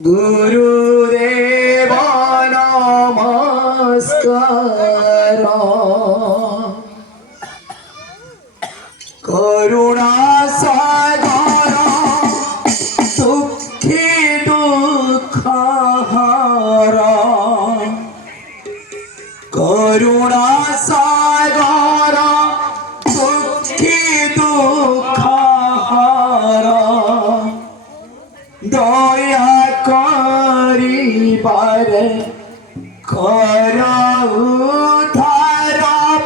गुरुदेव नमस्कार करुणा सागर दुखी दुख हरा करुणा सागर दुखी दुख हरा दया करिबारे कर उद्धार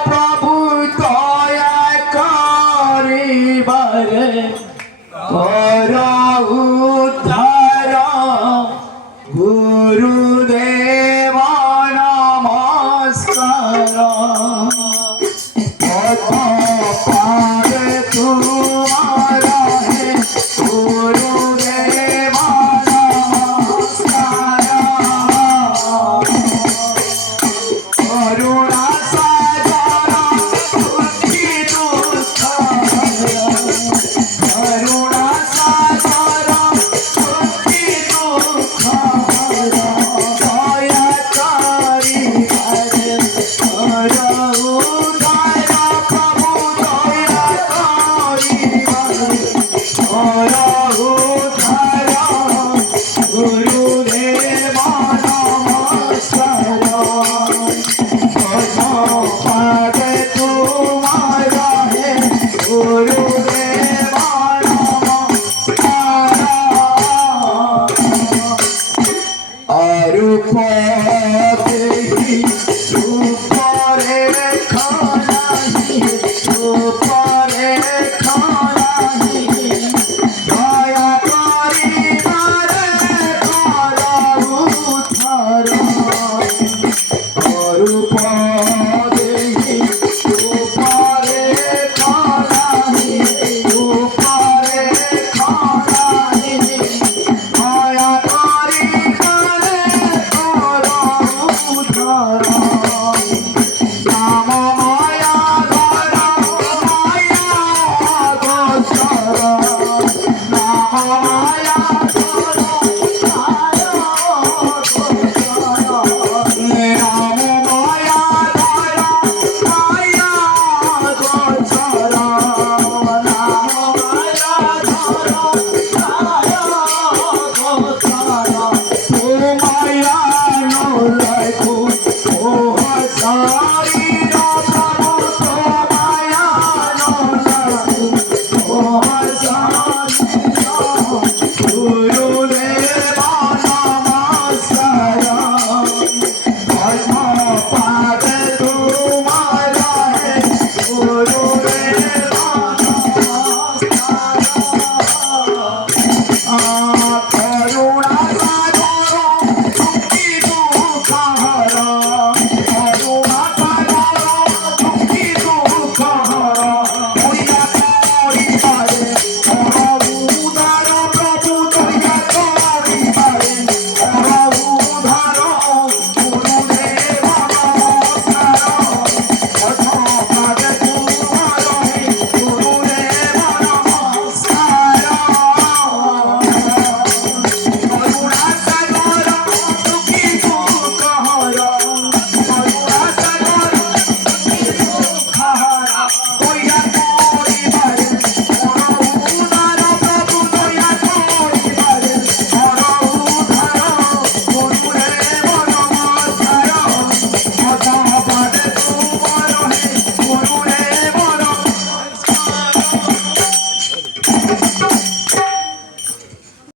प्रभु दया करिबारे कर उद्धार गुरुदेव नमस्कार पारे तुम्हारा है गुरुदेव नमस्कार करुणा सागर दुखी दुख करुणा सागर दुखी दुख दया करिबारे कर उद्धार प्रभु दया करिबारे कर उद्धार गुरुदेव नमस्कार पादे तुम्हारा है गुरुदेव नमस्कार अरूप देहि